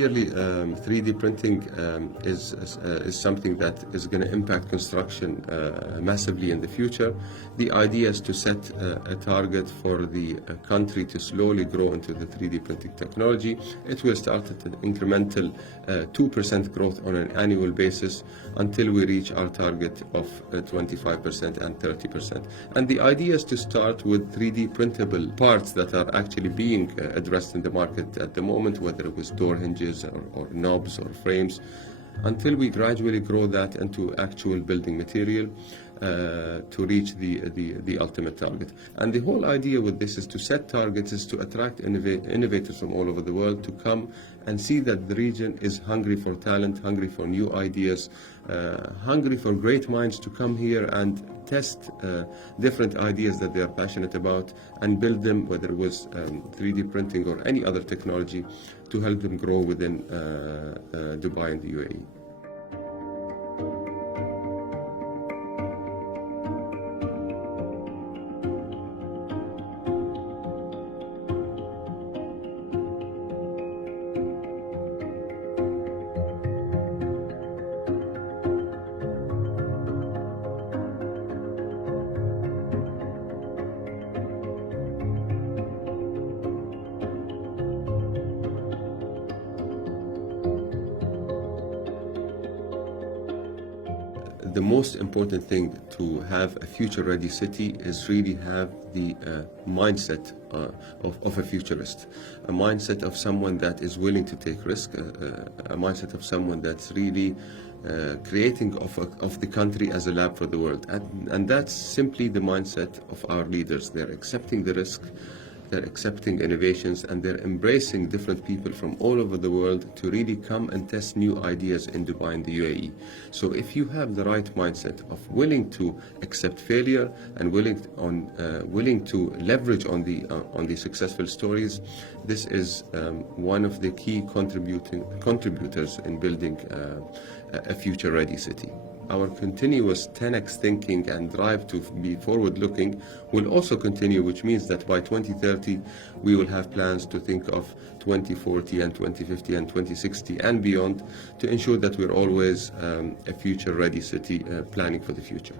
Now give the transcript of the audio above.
clearly 3D printing is something that is going to impact construction massively in the future. The idea is to set a target for the country to slowly grow into the 3D printing technology. It will start at an incremental 2% growth on an annual basis until we reach our target of 25% and 30%. And the idea is to start with 3D printable parts that are actually being addressed in the market at the moment, whether it was door hinges or knobs or frames, until we gradually grow that into actual building material to reach the ultimate target. And the whole idea with this is to set targets, is to attract innovators from all over the world to come and see that the region is hungry for talent, hungry for new ideas, hungry for great minds to come here and test different ideas that they are passionate about and build them, whether it was 3D printing or any other technology, to help them grow within Dubai and the UAE. The most important thing to have a future-ready city is really have the mindset of a futurist, a mindset of someone that is willing to take risk, a mindset of someone that's really creating of the country as a lab for the world. And that's simply the mindset of our leaders. They're accepting the risk, they're accepting innovations, and they're embracing different people from all over the world to really come and test new ideas in Dubai and the UAE. So if you have the right mindset of willing to accept failure and willing to leverage on the successful stories, this is one of the key contributors in building a future-ready city. Our continuous 10x thinking and drive to be forward-looking will also continue, which means that by 2030 we will have plans to think of 2040 and 2050 and 2060 and beyond, to ensure that we're always a future-ready city planning for the future.